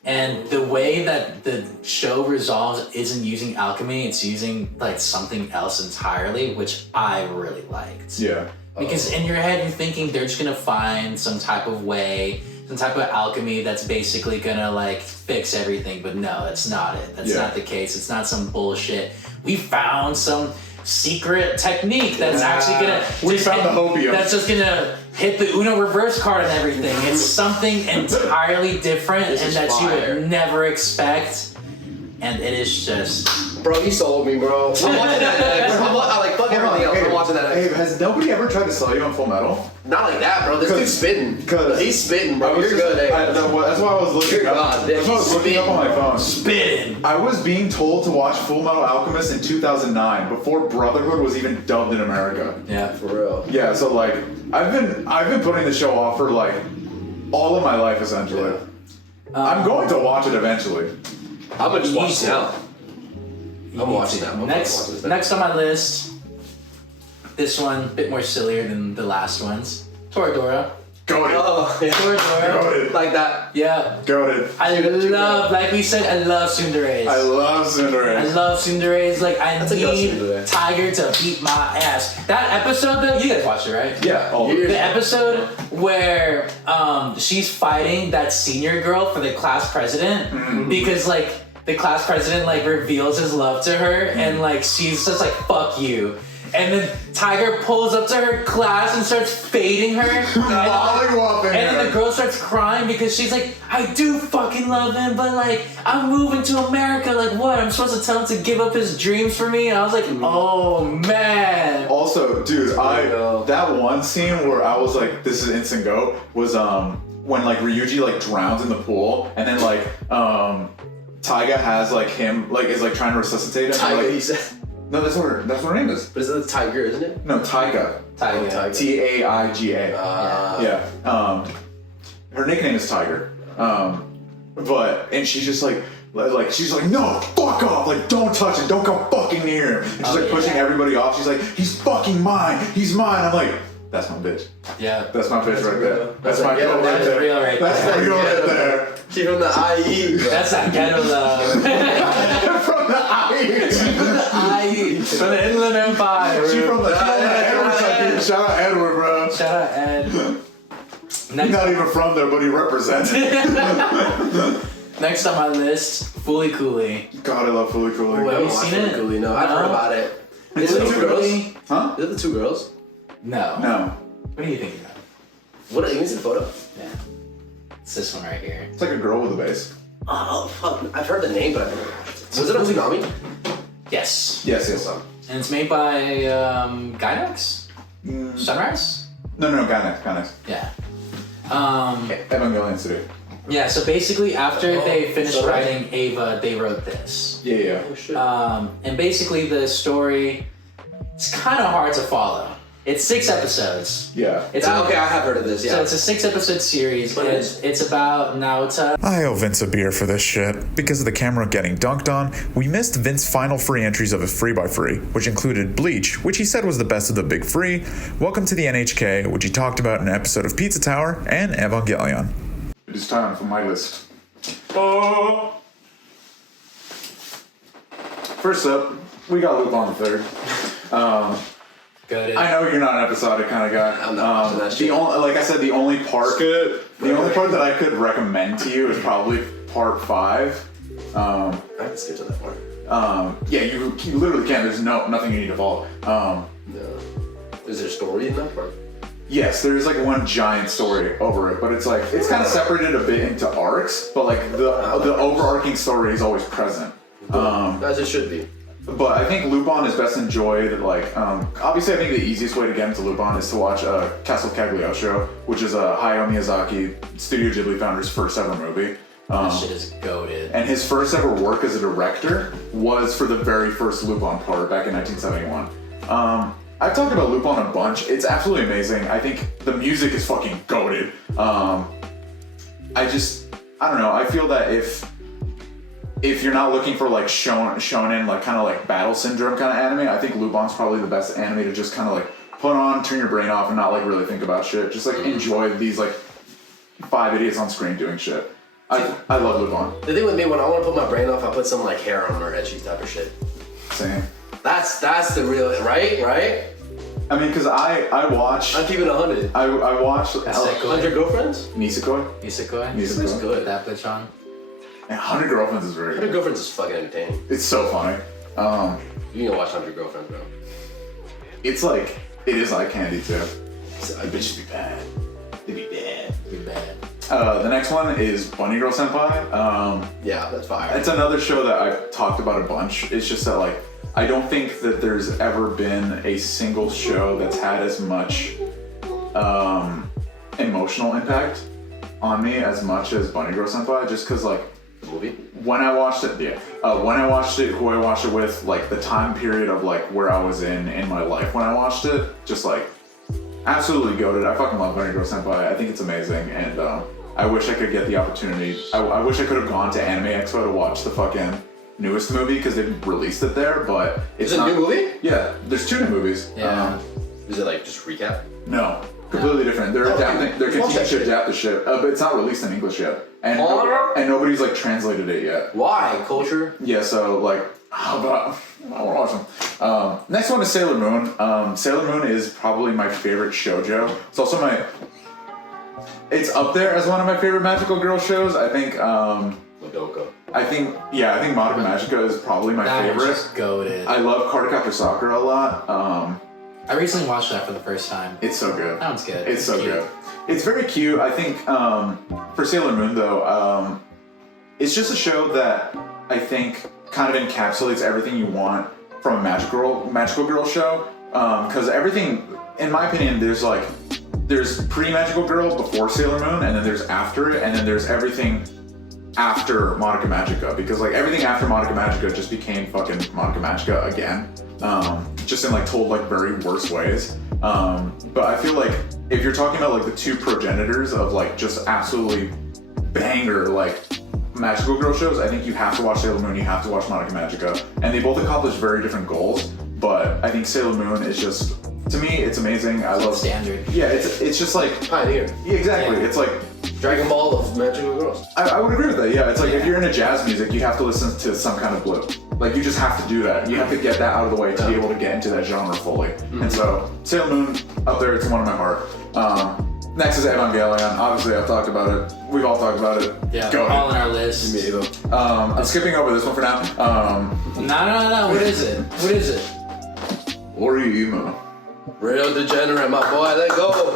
And the way that the show resolves isn't using alchemy, it's using like something else entirely, which I really liked. Yeah. Because in your head you're thinking they're just gonna find some type of way, some type of alchemy that's basically gonna like fix everything, but no, that's not it. That's not the case. It's not some bullshit. We found some secret technique that's actually gonna We found the hopium. that's just gonna hit the Uno reverse card and everything. It's something entirely different This and is that fire. you would never expect. And it is just Bro, you sold me, bro. I'm watching that next. I like fuck everything else. I'm watching that next. Hey, has nobody ever tried to sell you on Full Metal? Not like that, bro. This dude's spitting. 'cause He's spitting, I bro. was You're just- good, that's why I was looking You're up. God, That's why I was he's looking up on my phone. spitting. I was being told to watch Full Metal Alchemist in 2009, before Brotherhood was even dubbed in America. Yeah. For real. Yeah, so like I've been putting the show off for like all of my life essentially. I'm going to watch it eventually. I'm gonna just watch Easy. it now. I'm watching that. I'm Next, watching this now. next on my list, this one a bit more sillier than the last ones. Toradora. Goated. Oh, yeah. Toradora. Goated. Like that. Yeah. Goated. I love, like we said, I love Sundares. I love I Cinderella. love Sundares. Like, I That's a good need Tsundere. Tiger to beat my ass. That episode, though, you guys watched it, right? Yeah. Oh, The episode where she's fighting that senior girl for the class president because, like, the class president, like, reveals his love to her and, like, she's just like, fuck you. And then Tiger pulls up to her class and starts fading her. Mollywopping And then her. the girl starts crying because she's like, I do fucking love him, but like, I'm moving to America. Like, what? I'm supposed to tell him to give up his dreams for me? And I was like, oh man. Also, dude, that one scene where I was like, this is instant go was when like Ryuji like drowns in the pool and then like Taiga has like him like is like trying to resuscitate him. Tiger, Like, he said. no, that's what her name is. But is it the tiger, isn't it? No, Taiga. Tiger. Tiger. Taiga. Yeah. Her nickname is Tiger. And she's just like she's like, no, fuck off, like don't touch him, don't come fucking near him. And she's like pushing everybody off. She's like, he's fucking mine, he's mine. I'm like, that's my bitch. Yeah. That's my bitch right there. real. That's my Yeah, girl right that's there. real right That's there. my girl right there. She from the IE. That's that ghetto love. From the IE. From the Inland Empire. She from the Yeah. Edward. Shout out Edward, bro. Shout out Ed. He's Next, not even from there, but he represents it. next on my list, Fully Cooley. God, I love Fully Cooley. Wait. I haven't you watched seen it? Cooley, no. I've heard No? about it. It's Is it the two two girls? Cooley? Huh? Is it the two girls? No. No. What are you thinking of? What? You can see the photo? Yeah. It's this one right here. It's like a girl with a bass. Oh, fuck. I've heard the name, but I've never watched it. Was it on Tsunami? Yes. Yes, yes. And it's made by Gynox? Sunrise? No, Ganex. Yeah. Evangelion City. Yeah, so basically after they finished Sunrise. writing Ava, they wrote this. Yeah. Oh, shit. And basically the story, it's kind of hard to follow. It's 6 episodes. Yeah. It's Okay, I have heard of this, yeah. So it's a 6-episode series. What And is it's about Naota. I owe Vince a beer for this shit. Because of the camera getting dunked on, we missed Vince's final free entries of his 3x3, which included Bleach, which he said was the best of the big 3, Welcome to the NHK, which he talked about in an episode of Pizza Tower, and Evangelion. It is time for my list. Oh. First up, we got Lupin the Third. Good. I know you're not an episodic kind of guy. I'm not watching that the shit. only, like I said, the only part that I could recommend to you is probably part 5. I can skip to that part. Yeah, you literally can't. There's nothing you need to follow. No. Is there a story in that part? Yes, there's like one giant story over it, but it's like it's kind of separated a bit into arcs, but like the overarching story is always present. As it should be. But I think Lupin is best enjoyed, like, obviously I think the easiest way to get into Lupin is to watch Castle Cagliostro, which is Hayao Miyazaki, Studio Ghibli founder's first ever movie. That shit is goated. And his first ever work as a director was for the very first Lupin part back in 1971. I've talked about Lupin a bunch. It's absolutely amazing. I think the music is fucking goated. I don't know, I feel that if you're not looking for like shonen, like kind of like battle syndrome kind of anime, I think Lupin's probably the best anime to just kind of like put on, turn your brain off, and not like really think about shit. Just like enjoy these like 5 idiots on screen doing shit. I love Lupin. The thing with me, when I want to put my brain off, I put some like hair on or edgy type of shit. Same. That's the real, right? I mean, cause I watch. I'm keeping 100. I watch 100 girlfriends? Nisekoi. Isekoi? It's good. That bitch on. And 100 Girlfriends is very 100 good. girlfriends is fucking entertaining. It's so funny. You need to watch 100 girlfriends, bro. It's like it is eye candy too. The bitches be bad. They be bad. Be bad. The next one is Bunny Girl Senpai. Yeah, that's fire. It's another show that I've talked about a bunch. It's just that like I don't think that there's ever been a single show that's had as much emotional impact on me as much as Bunny Girl Senpai. Just because like movie. when I watched it, who I watched it with, like the time period of like where I was in my life when I watched it, just like absolutely goated. I fucking love Bunny Girl Senpai. I think it's amazing, and I wish I could get the opportunity. I wish I could have gone to Anime Expo to watch the fucking newest movie because they released it there, but it's Is it a new movie? Yeah, there's 2 new movies. Yeah. Is it like just recap? No, completely different. They're adapting. They're Watch continuing that to shit. adapt the shit, but it's not released in English yet, and Honor? and nobody's like translated it yet. Why? Culture? Yeah, so like, how about I want to watch them. Next one is Sailor Moon. Sailor Moon is probably my favorite shoujo. It's also it's up there as one of my favorite magical girl shows. I think. Madoka. I think Madoka Magica is probably my That was favorite. just goated. I love Cardcaptor Sakura a lot. I recently watched that for the first time. It's so good. That one's good. It's so cute. good. It's very cute. I think for Sailor Moon though, it's just a show that I think kind of encapsulates everything you want from a magical girl show. Because everything, in my opinion, there's pre-Magical Girl before Sailor Moon, and then there's after it, and then there's everything after Madoka Magica, because like everything after Madoka Magica just became fucking Madoka Magica again, just in like told like very worse ways. But I feel like if you're talking about like the 2 progenitors of like just absolutely banger like magical girl shows, I think you have to watch Sailor Moon, you have to watch Madoka Magica, and they both accomplish very different goals. But I think Sailor Moon is just, to me, it's amazing. I love standard. Yeah, it's just like Pioneer. yeah, exactly. Yeah. It's like Dragon Ball of magical girls. I would agree with that. Yeah, it's like if you're into jazz music, you have to listen to some kind of blue. Like you just have to do that. You have to get that out of the way to be able to get into that genre fully. And so Sailor Moon up there, it's one of my heart. Next is Evangelion. Obviously, I've talked about it. We've all talked about it. Yeah, Go all ahead. in our list. I'm skipping over this one for now. No. What is it? What is it? Orihime. Real degenerate, my boy. Let go.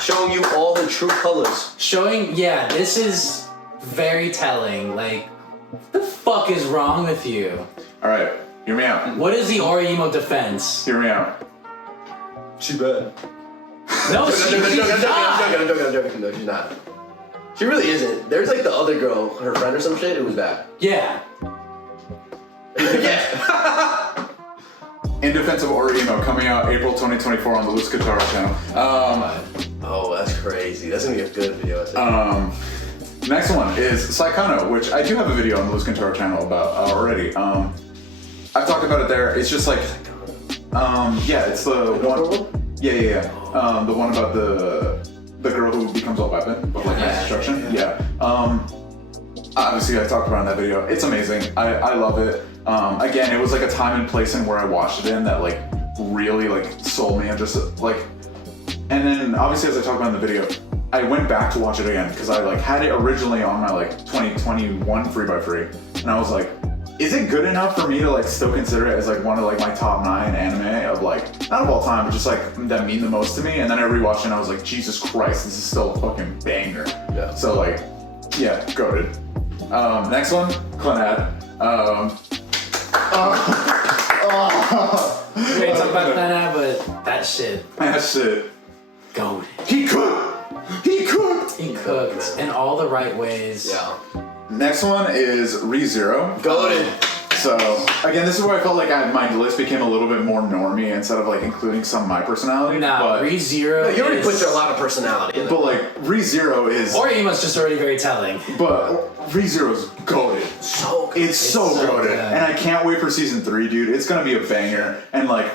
Showing you all the true colors. This is very telling. Like, what the fuck is wrong with you? All right, hear me out. What is the Orihime defense? Hear me out. She bad. No, she's not. I'm joking. No, she's not. She really isn't. There's like the other girl, her friend or some shit, who was bad. Yeah. Yeah. In Defense of Orihime, coming out April 2024 on the Luz Katara channel. Oh, that's crazy. That's gonna be a good video, I think. Next one is Saikano, which I do have a video on the Luz Katara channel about already. I've talked about it there. It's just like, it's the one. Yeah. The one about the girl who becomes a weapon, but like mass destruction. Yeah. Obviously, I talked about it in that video. It's amazing. I love it. Again, it was like a time and place in where I watched it in that like really like sold me and just like. And then obviously, as I talked about in the video, I went back to watch it again because I like had it originally on my like 2021 3x3, and I was like, is it good enough for me to like still consider it as like one of like my top 9 anime of like, not of all time, but just like that mean the most to me? And then I rewatched it and I was like, Jesus Christ, this is still a fucking banger. Yeah. So like, yeah, goated. Next one, Clannad. We ain't talking about that, but that shit. That shit. Goated. He cooked! He cooked in all the right ways. Yeah. Next one is ReZero. Goated. So, again, this is where I felt like my list became a little bit more normie instead of like including some of my personality. Nah, ReZero. No, you already is... put a lot of personality in But there. like, ReZero is... Orihime's just already very telling. But ReZero's goated. So good. It's so so goated. good. And I can't wait for season 3, dude. It's gonna be a banger. And like,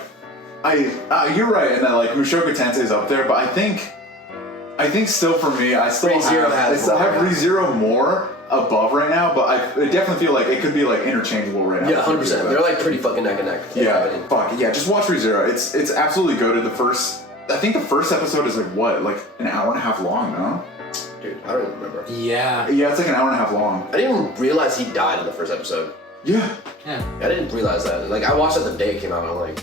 you're right in that like Mushoku Tensei is up there, but I think still for me, I still ReZero have more. ReZero more above right now, but I definitely feel like it could be like interchangeable right now. Yeah, 100%. They're like pretty fucking neck and neck. Yeah, fuck yeah. Just watch ReZero. It's absolutely goated. I think the first episode is like what, like an hour and a half long, no? Dude, I don't even remember. Yeah. Yeah, it's like an hour and a half long. I didn't even realize he died in the first episode. Yeah. Yeah. I didn't realize that. Like, I watched it the day it came out, and I'm like,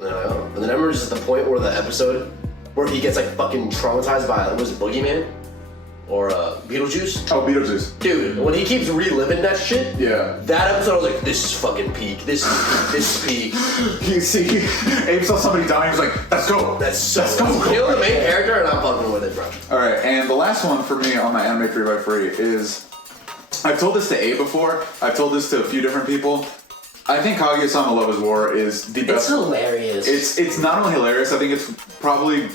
oh. And then I remember just the point where the episode where he gets like fucking traumatized by, what was it, Boogeyman? Or Beetlejuice? Oh, Beetlejuice. Dude, when he keeps reliving that shit, Yeah. that episode I was like, this is fucking peak. This is peak. You see, Abe saw somebody dying. He was like, "Let's go." That's so Let's go. Kill the main character and I'm fucking with it, bro. All right, and the last one for me on my anime 3x3 is, I've told this to Abe before. I've told this to a few different people. I think Kaguya-sama Love is War is the best. It's hilarious. It's not only hilarious. I think it's probably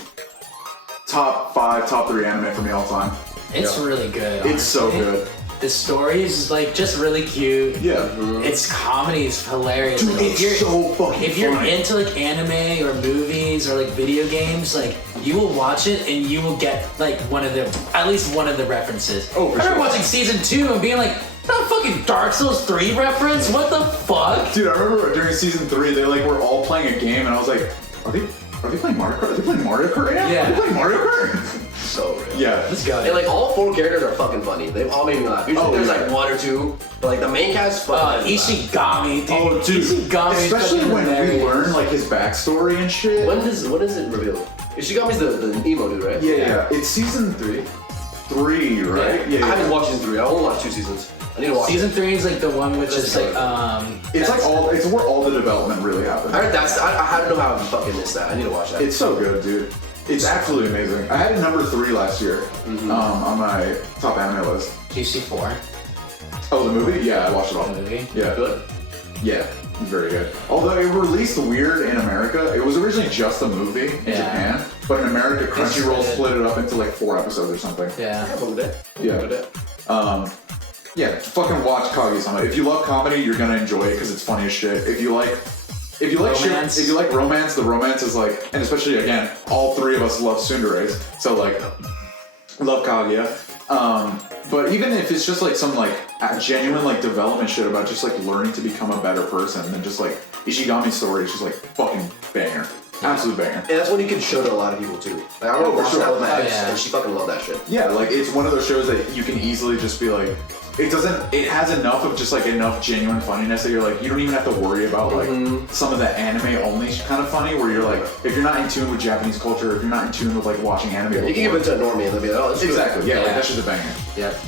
top 5, top 3 anime for me all time. It's really good. It's so honestly. good. The story is like just really cute. Yeah. Its comedy is hilarious. Dude, Like, it's so fucking if you're funny. into like anime or movies or like video games, like you will watch it and you will get like at least one of the references. Oh, for I remember sure. watching season 2 and being like, that fucking Dark Souls 3 reference? What the fuck? Dude, I remember during season 3, they like were all playing a game, and I was like, are they playing Mario Kart? Are they playing Mario Kart right now? Yeah. Are they playing Mario Kart? So good. Yeah. Let's go. And like all 4 characters are fucking funny. They've all made me laugh. Usually there's like 1 or 2, but like the main cast. Ishigami, dude. Oh, dude. Ishigami is Especially fucking when hilarious. we learn like his backstory and shit. When is it revealed? Ishigami's the emo dude, right? Yeah. It's season 3, right? I haven't watched season 3. I only watched 2 seasons. I need to watch Season it. 3 is like the one which is like It's like it's where all the development really happens. I heard I don't know how I fucking missed that. I need to watch that. It's so good, dude. It's absolutely amazing. I had it number 3 last year on my top anime list. GC4 Oh, the movie? Yeah, I watched it all. movie. Yeah. good. Yeah, it's very good. Although it released weird in America, it was originally just a movie in Yeah. Japan, but in America, Crunchyroll It's- split it up into like 4 episodes or something. Yeah. I believe it. Yeah. Yeah, fucking watch Kaguya-sama. If you love comedy, you're gonna enjoy it because it's funny as shit. If you like Romance. shit, if you like romance, the romance is like, and especially again, all 3 of us love tsunderes, so like, love Kaguya. But even if it's just like some like genuine like development shit about just like learning to become a better person, then just like Ishigami's story is just like fucking banger, absolute banger. And that's one you can show to a lot of people too. Like, I remember for watching sure. that with my ex, yeah. and she fucking loved that shit. Yeah, like it's one of those shows that you can easily just be like, it has enough of just like enough genuine funniness that you're like, you don't even have to worry about like some of the anime only kind of funny where you're like, if you're not in tune with Japanese culture, if you're not in tune with like watching anime You can give it to a normie and they'll be like, oh, it's exactly, yeah, like Yeah. that shit's a banger. Yep.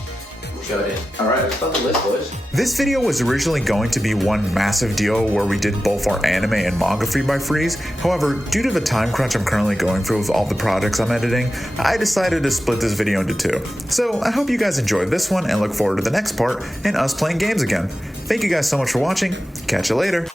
Showed it. Alright. Fucking list, boys. This video was originally going to be one massive deal where we did both our anime and manga free by freeze. However, due to the time crunch I'm currently going through with all the projects I'm editing, I decided to split this video into 2. So I hope you guys enjoyed this one and look forward to the next part and us playing games again. Thank you guys so much for watching. Catch you later.